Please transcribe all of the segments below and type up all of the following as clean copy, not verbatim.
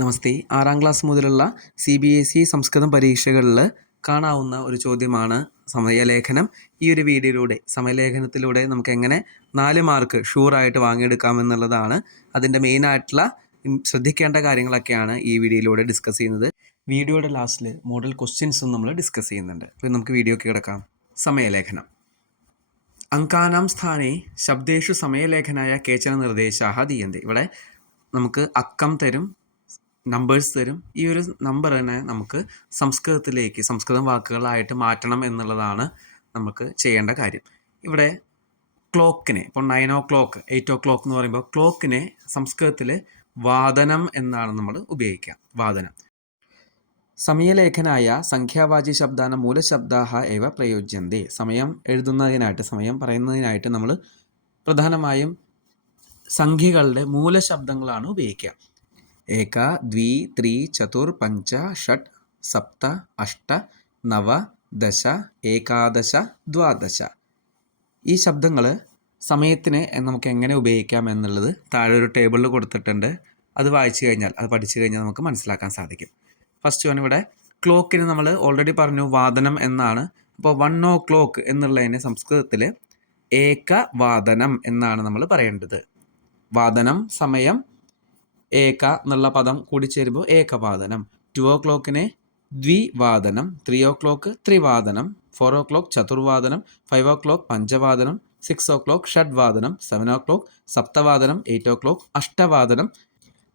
നമസ്തേ. 6ാം class മുതലുള്ള CBSE സംസ്കൃതം പരീക്ഷകളിൽ കാണാവുന്ന ഒരു ചോദ്യമാണ് സമയലേഖനം. ഈ ഒരു വീഡിയോയിലൂടെ സമയലേഖനത്തിലൂടെ നമുക്ക് എങ്ങനെ 4 മാർക്ക് ഷുവറായിട്ട് വാങ്ങിയെടുക്കാമെന്നുള്ളതാണ് അതിൻ്റെ മെയിനായിട്ടുള്ള ശ്രദ്ധിക്കേണ്ട കാര്യങ്ങളൊക്കെയാണ് ഈ വീഡിയോയിലൂടെ ഡിസ്കസ് ചെയ്യുന്നത്. വീഡിയോയുടെ ലാസ്റ്റിൽ മോഡൽ ക്വസ്റ്റ്യൻസും നമ്മൾ ഡിസ്കസ് ചെയ്യുന്നുണ്ട്. അപ്പോൾ നമുക്ക് വീഡിയോയ്ക്ക് കിടക്കാം. സമയലേഖനം. അങ്കാനാം സ്ഥാനേ ശബ്ദേഷു സമയലേഖനായ കേചന നിർദ്ദേശാഹ ദീയന്തി. ഇവിടെ നമുക്ക് അക്കം തരും, നമ്പേഴ്സ് തരും. ഈ ഒരു നമ്പർ തന്നെ നമുക്ക് സംസ്കൃതം വാക്കുകളായിട്ട് മാറ്റണം എന്നുള്ളതാണ് നമുക്ക് ചെയ്യേണ്ട കാര്യം. ഇവിടെ ക്ലോക്കിനെ ഇപ്പോൾ 9 o'clock 8 o'clock എന്ന് പറയുമ്പോൾ ക്ലോക്കിനെ സംസ്കൃതത്തിൽ വാദനം എന്നാണ് നമ്മൾ ഉപയോഗിക്കുക. വാദനം. സമയലേഖനായ സംഖ്യാവാചി ശബ്ദാന മൂലശബ്ദാഹ ഏവ പ്രയോജ്യന്തി. സമയം എഴുതുന്നതിനായിട്ട്, സമയം പറയുന്നതിനായിട്ട് നമ്മൾ പ്രധാനമായും സംഖ്യകളുടെ മൂലശബ്ദങ്ങളാണ് ഉപയോഗിക്കുക. 1 2 3 4 5 6 7 8 9 10 11 12. ഈ ശബ്ദങ്ങൾ സമയത്തിന് നമുക്ക് എങ്ങനെ ഉപയോഗിക്കാം എന്നുള്ളത് താഴെ ഒരു ടേബിളിൽ കൊടുത്തിട്ടുണ്ട്. അത് വായിച്ചു കഴിഞ്ഞാൽ, അത് പഠിച്ചു കഴിഞ്ഞാൽ നമുക്ക് മനസ്സിലാക്കാൻ സാധിക്കും. ഫസ്റ്റ് വൺ, ഇവിടെ ക്ലോക്കിന് നമ്മൾ ഓൾറെഡി പറഞ്ഞു വാദനം എന്നാണ്. അപ്പോൾ 1 o'clock എന്നുള്ളതിന് സംസ്കൃതത്തിൽ ഏകവാദനം എന്നാണ് നമ്മൾ പറയേണ്ടത്. വാദനം സമയം, ഏക എന്നുള്ള പദം കൂടി ചേരുമ്പോൾ ഏകവാദനം. 2 o'clockനെ ദ്വിവാദനം, 3 o'clock ത്രിവാദനം, 4 o'clock ചതുർവാദനം, 5 o'clock പഞ്ചവാദനം, 6 o'clock ഷഡ്വാദനം, 7 o'clock സപ്തവാദനം, 8 o'clock അഷ്ടവാദനം,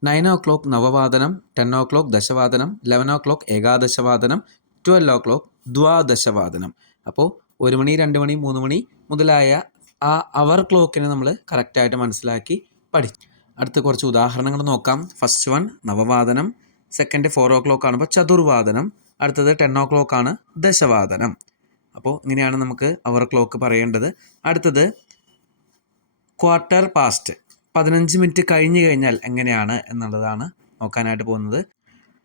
9 o'clock നവവാദനം, 10 o'clock ദശവാദനം, 11 o'clock ഏകാദശവാദനം, 12 o'clock ദ്വാദശവാദനം. അപ്പോൾ 1 മണി 2 മണി 3 മണി മുതലായ ആ അവർ ക്ലോക്കിനെ നമ്മൾ കറക്റ്റായിട്ട് മനസ്സിലാക്കി പഠിച്ചു. അടുത്ത കുറച്ച് ഉദാഹരണങ്ങൾ നോക്കാം. ഫസ്റ്റ് വൺ നവവാദനം, സെക്കൻഡ് 4 o'clock ആണിപ്പോൾ ചതുർവാദനം, അടുത്തത് 10 o'clock ആണ് ദശവാദനം. അപ്പോൾ ഇങ്ങനെയാണ് നമുക്ക് അവർ ക്ലോക്ക് പറയേണ്ടത്. അടുത്തത് ക്വാർട്ടർ പാസ്റ്റ്, 15 മിനിറ്റ് കഴിഞ്ഞ് കഴിഞ്ഞാൽ എങ്ങനെയാണ് എന്നുള്ളതാണ് നോക്കാനായിട്ട് പോകുന്നത്.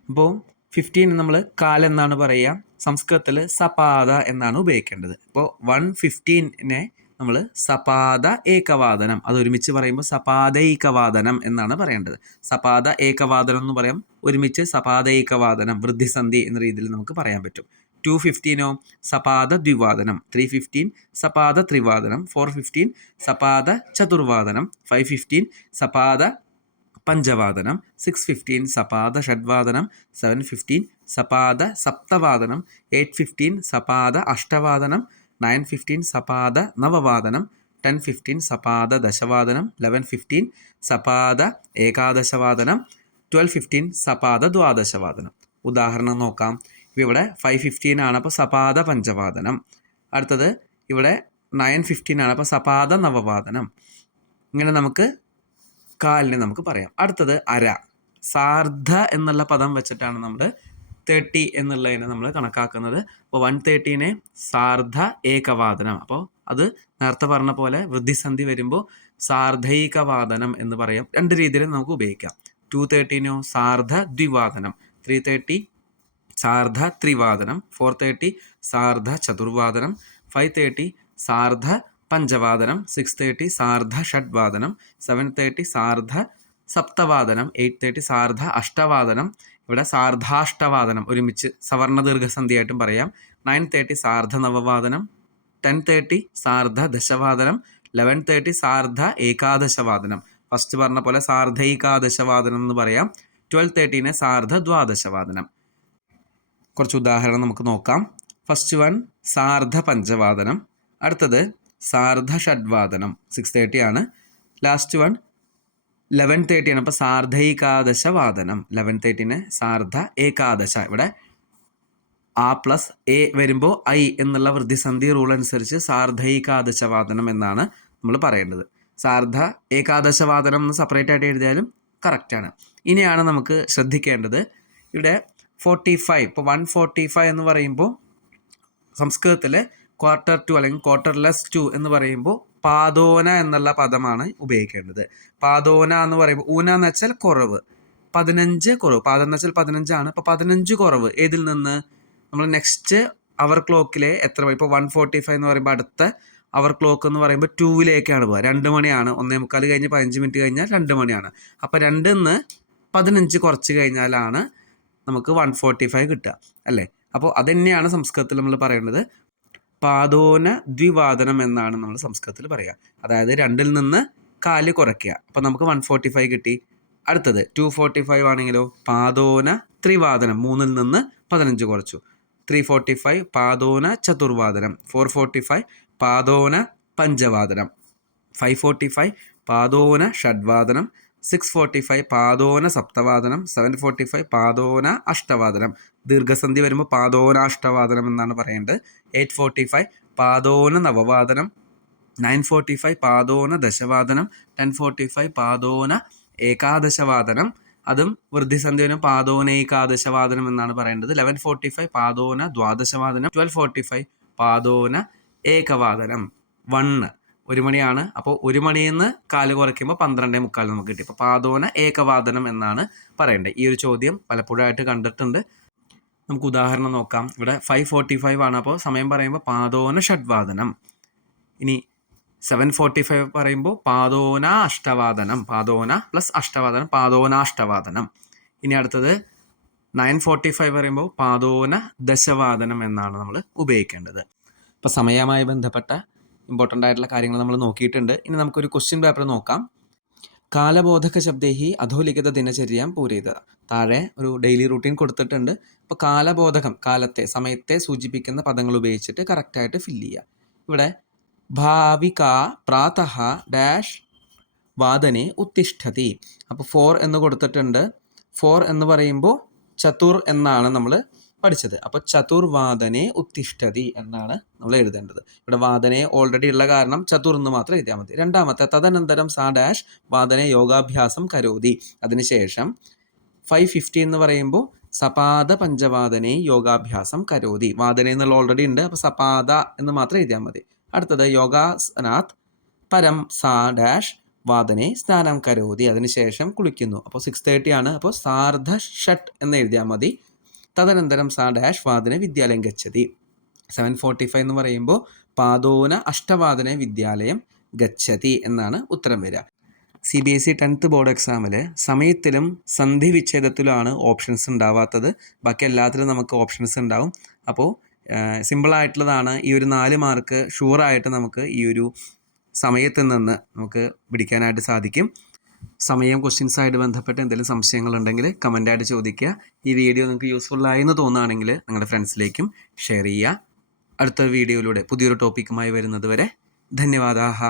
അപ്പോൾ 15 നമ്മൾ കാലെന്നാണ് പറയുക. സംസ്കൃതത്തിൽ സപാദ എന്നാണ് ഉപയോഗിക്കേണ്ടത്. ഇപ്പോൾ 1:15 നമ്മൾ സപാദ ഏകവാദനം, അത് ഒരുമിച്ച് പറയുമ്പോൾ സപാദൈകവാദനം എന്നാണ് പറയേണ്ടത്. സപാദ ഏകവാദനം എന്ന് പറയാം, ഒരുമിച്ച് സപാദൈകവാദനം, വൃദ്ധിസന്ധി എന്ന രീതിയിൽ നമുക്ക് പറയാൻ പറ്റും. 2:15 സപാദ ദ്വിവാദനം, 3:15 സപാദ ത്രിവാദനം, 4:15 സപാദ ചതുർവാദനം, 5:15 സപാദ പഞ്ചവാദനം, 6:15 സപാദ ഷഡ്വാദനം, 7:15 സപാദ സപ്തവാദനം, 8:15 സപാദ അഷ്ടവാദനം, 9:15 സപാദ നവവാദനം, 10:15 സപാദ ദശവാദനം, 11:15 സപാദ ഏകാദശവാദനം, 12:15 സപാദ ദ്വാദശവാദനം. ഉദാഹരണം നോക്കാം. ഇവിടെ 5:15 ആണ്, അപ്പോൾ സപാദ പഞ്ചവാദനം. അടുത്തത് ഇവിടെ 9:15 ആണ്, അപ്പോൾ സപാദ നവവാദനം. ഇങ്ങനെ നമുക്ക് കാലിനെ നമുക്ക് പറയാം. അടുത്തത് അര. സാർദ്ധ എന്നുള്ള പദം വെച്ചിട്ടാണ് നമ്മൾ 30 എന്നുള്ളതിനെ നമ്മൾ കണക്കാക്കുന്നത്. അപ്പോൾ 1:30 സാർദ്ധ ഏകവാദനം. അപ്പോൾ അത് നേരത്തെ പറഞ്ഞ പോലെ വൃദ്ധിസന്ധി വരുമ്പോൾ സാർദ്ധൈകവാദനം എന്ന് പറയാം. രണ്ട് രീതിയിൽ നമുക്ക് ഉപയോഗിക്കാം. 2:30 സാർദ്ധ ദ്വിവാദനം, 3:30 സാർദ്ധ ത്രിവാദനം, 4:30 സാർദ്ധ ചതുർവാദനം, 5:30 സാർദ്ധ പഞ്ചവാദനം, 6:30 സാർദ്ധ ഷഡ്വാദനം, 7:30 സാർദ്ധ സപ്തവാദനം, 8:30 സാർദ്ധ അഷ്ടവാദനം. ഇവിടെ സാർദ്ധാഷ്ടവാദനം ഒരുമിച്ച് സവർണ ദീർഘസന്ധിയായിട്ടും പറയാം. 9:30 സാർദ്ധ നവവാദനം, 10:30 സാർദ്ധ ദശവാദനം, 11:30 സാർദ്ധ ഏകാദശവാദനം. ഫസ്റ്റ് പറഞ്ഞ പോലെ സാർദ്ധൈകാദശവാദനം എന്ന് പറയാം. 12:30 സാർദ്ധ ദ്വാദശവാദനം. കുറച്ച് ഉദാഹരണം നമുക്ക് നോക്കാം. ഫസ്റ്റ് വൺ സാർദ്ധ പഞ്ചവാദനം, അടുത്തത് സാർദ്ധ ഷഡ്വാദനം, 6:30 ആണ്. ലാസ്റ്റ് വൺ 11:30 ആണ്, അപ്പോൾ സാർദ്ധൈകാദശവാദനം. 11:30 സാർദ്ധ ഏകാദശ. ഇവിടെ ആ പ്ലസ് എ വരുമ്പോൾ ഐ എന്നുള്ള വൃദ്ധിസന്ധി റൂൾ അനുസരിച്ച് സാർദ്ധൈകാദശവാദനം എന്നാണ് നമ്മൾ പറയേണ്ടത്. സാർദ്ധ ഏകാദശവാദനം എന്ന് സെപ്പറേറ്റ് ആയിട്ട് എഴുതിയാലും കറക്റ്റാണ്. ഇനിയാണ് നമുക്ക് ശ്രദ്ധിക്കേണ്ടത് ഇവിടെ 45. ഇപ്പോൾ 1:45 എന്ന് പറയുമ്പോൾ സംസ്കൃതത്തിൽ ക്വാർട്ടർ ടു അല്ലെങ്കിൽ ക്വാർട്ടർലെസ് 2 എന്ന് പറയുമ്പോൾ പാദോന എന്നുള്ള പദമാണ് ഉപയോഗിക്കേണ്ടത്. പാദോന എന്ന് പറയുമ്പോൾ ഊന എന്ന് വെച്ചാൽ കുറവ്, 15 കുറവ്. പാദം എന്ന് വെച്ചാൽ 15 ആണ്. അപ്പോൾ 15 കുറവ് ഏതിൽ നിന്ന്? നമ്മൾ നെക്സ്റ്റ് അവർ ക്ലോക്കിലെ എത്ര? ഇപ്പോൾ 1:45 എന്ന് പറയുമ്പോൾ അടുത്ത അവർ ക്ലോക്ക് എന്ന് പറയുമ്പോൾ 2ലേക്കാണ് പോകുക. 2 മണിയാണ്. 1:45 കഴിഞ്ഞ് 15 മിനിറ്റ് കഴിഞ്ഞാൽ 2 മണിയാണ്. അപ്പോൾ 2 നിന്ന് 15 കുറച്ച് കഴിഞ്ഞാലാണ് നമുക്ക് 145 കിട്ടുക അല്ലേ. അപ്പോൾ അതുതന്നെയാണ് സംസ്കൃതത്തിൽ നമ്മൾ പറയുന്നത് പാദോന ദ്വിവാദനം എന്നാണ് നമ്മൾ സംസ്കൃതത്തിൽ പറയുക. അതായത് 2-ൽ നിന്ന് 4 കുറയ്ക്കുക. അപ്പോൾ നമുക്ക് 145 കിട്ടി. അടുത്തത് 245 ആണെങ്കിലോ പാദോന ത്രിവാദനം, 3-ൽ നിന്ന് 15 കുറച്ചു. 345 പാദോന ചതുർവാദനം, 445 പാദോന പഞ്ചവാദനം, 545 പാദോന ഷഡ്വാദനം, 645 പാദോന സപ്തവാദനം, 745 പാദോന അഷ്ടവാദനം. ദീർഘസന്ധി വരുമ്പോൾ പാദോനാഷ്ടവാദനം എന്നാണ് പറയേണ്ടത്. 845 പാദോന നവവാദനം, 945 പാദോന ദശവാദനം, 1045 പാദോന ഏകാദശവാദനം. അതും വൃദ്ധിസന്ധി വരും പാദോനൈകാദശവാദനം എന്നാണ് പറയേണ്ടത്. 1145 പാദോന ദ്വാദശവാദനം, 1245 പാദോന ഏകവാദനം. 1 മണിയാണ്. അപ്പോൾ 1 മണിയിൽ നിന്ന് 4 കുറയ്ക്കുമ്പോൾ 12:45 നമുക്ക് കിട്ടി. അപ്പോൾ പാദോന ഏകവാദനം എന്നാണ് പറയേണ്ടത്. ഈ ഒരു ചോദ്യം പലപ്പോഴായിട്ട് കണ്ടിട്ടുണ്ട്. നമുക്ക് ഉദാഹരണം നോക്കാം. ഇവിടെ 5:45 ആണ്. അപ്പോൾ സമയം പറയുമ്പോൾ പാദോന ഷഡ്വാദനം. ഇനി 7:45 പറയുമ്പോൾ പാദോന അഷ്ടവാദനം, പാദോന പ്ലസ് അഷ്ടവാദനം, പാദോനാഷ്ടവാദനം. ഇനി അടുത്തത് 9:45 പറയുമ്പോൾ പാദോന ദശവാദനം എന്നാണ് നമ്മൾ ഉപയോഗിക്കേണ്ടത്. അപ്പോൾ സമയവുമായി ബന്ധപ്പെട്ട ഇമ്പോർട്ടൻ്റ് ആയിട്ടുള്ള കാര്യങ്ങൾ നമ്മൾ നോക്കിയിട്ടുണ്ട്. ഇനി നമുക്കൊരു ക്വസ്റ്റ്യൻ പേപ്പർ നോക്കാം. കാലബോധക ശബ്ദേഹി അധോലിഖിത ദിനചര്യം പൂരയിത. താഴെ ഒരു ഡെയിലി റൂട്ടീൻ കൊടുത്തിട്ടുണ്ട്. അപ്പോൾ കാലബോധകം, കാലത്തെ, സമയത്തെ സൂചിപ്പിക്കുന്ന പദങ്ങൾ ഉപയോഗിച്ചിട്ട് കറക്റ്റായിട്ട് ഫില്ല് ചെയ്യുക. ഇവിടെ ഭാവിക പ്രാതഃ ഡാഷ് വാദനെ ഉത്തിഷ്ഠതി. അപ്പോൾ 4 എന്ന് കൊടുത്തിട്ടുണ്ട്. 4 എന്ന് പറയുമ്പോൾ ചതുർ എന്നാണ് നമ്മൾ പഠിച്ചത്. അപ്പോൾ ചതുർവാദനെ ഉത്തിഷ്ഠതി എന്നാണ് നമ്മൾ എഴുതേണ്ടത്. ഇവിടെ വാദനെ ഓൾറെഡി ഉള്ള കാരണം ചതുർ എന്ന് മാത്രം എഴുതിയാൽ മതി. രണ്ടാമത്തെ തദനന്തരം സാ ഡാഷ് വാദനെ യോഗാഭ്യാസം കരോതി. അതിനുശേഷം 5:50 എന്ന് പറയുമ്പോൾ സപാദ പഞ്ചവാദനെ യോഗാഭ്യാസം കരോതി. വാദനെ എന്നുള്ള ഓൾറെഡി ഉണ്ട്. അപ്പോൾ സപാദ എന്ന് മാത്രം എഴുതിയാൽ മതി. അടുത്തത് യോഗാസനാത് പരം സാ ഡാഷ് വാദനെ സ്നാനം കരോതി. അതിനുശേഷം കുളിക്കുന്നു. അപ്പോൾ 6:30 ആണ്. അപ്പോൾ സാർദ്ധ ഷട്ട് എന്ന് എഴുതിയാൽ മതി. തദനന്തരം സാ ഡാഷ് വാദനെ വിദ്യാലയം ഗച്ഛതി. 7:45 എന്ന് പറയുമ്പോൾ പാദോന അഷ്ടവാദനെ വിദ്യാലയം ഗച്ഛതി എന്നാണ് ഉത്തരം വരിക. CBSE 10th ബോർഡ് എക്സാമിൽ സമയത്തിലും സന്ധി വിച്ഛേദത്തിലുമാണ് ഓപ്ഷൻസ് ഉണ്ടാവാത്തത്. ബാക്കി എല്ലാത്തിലും നമുക്ക് ഓപ്ഷൻസ് ഉണ്ടാവും. അപ്പോൾ സിമ്പിളായിട്ടുള്ളതാണ്. ഈ ഒരു 4 മാർക്ക് ഷുവറായിട്ട് നമുക്ക് ഈ ഒരു സമയത്തിൽ നിന്ന് നമുക്ക് പിടിക്കാനായിട്ട് സാധിക്കും. സമയം ക്വസ്റ്റ്യൻസായിട്ട് ബന്ധപ്പെട്ട് എന്തെങ്കിലും സംശയങ്ങളുണ്ടെങ്കിൽ കമൻ്റായിട്ട് ചോദിക്കുക. ഈ വീഡിയോ നിങ്ങൾക്ക് യൂസ്ഫുള്ളായി എന്ന് തോന്നുകയാണെങ്കിൽ നിങ്ങളുടെ ഫ്രണ്ട്സിലേക്കും ഷെയർ ചെയ്യുക. അടുത്ത വീഡിയോയിലൂടെ പുതിയൊരു ടോപ്പിക്കുമായി വരുന്നത് വരെ ധന്യവാദാഹ.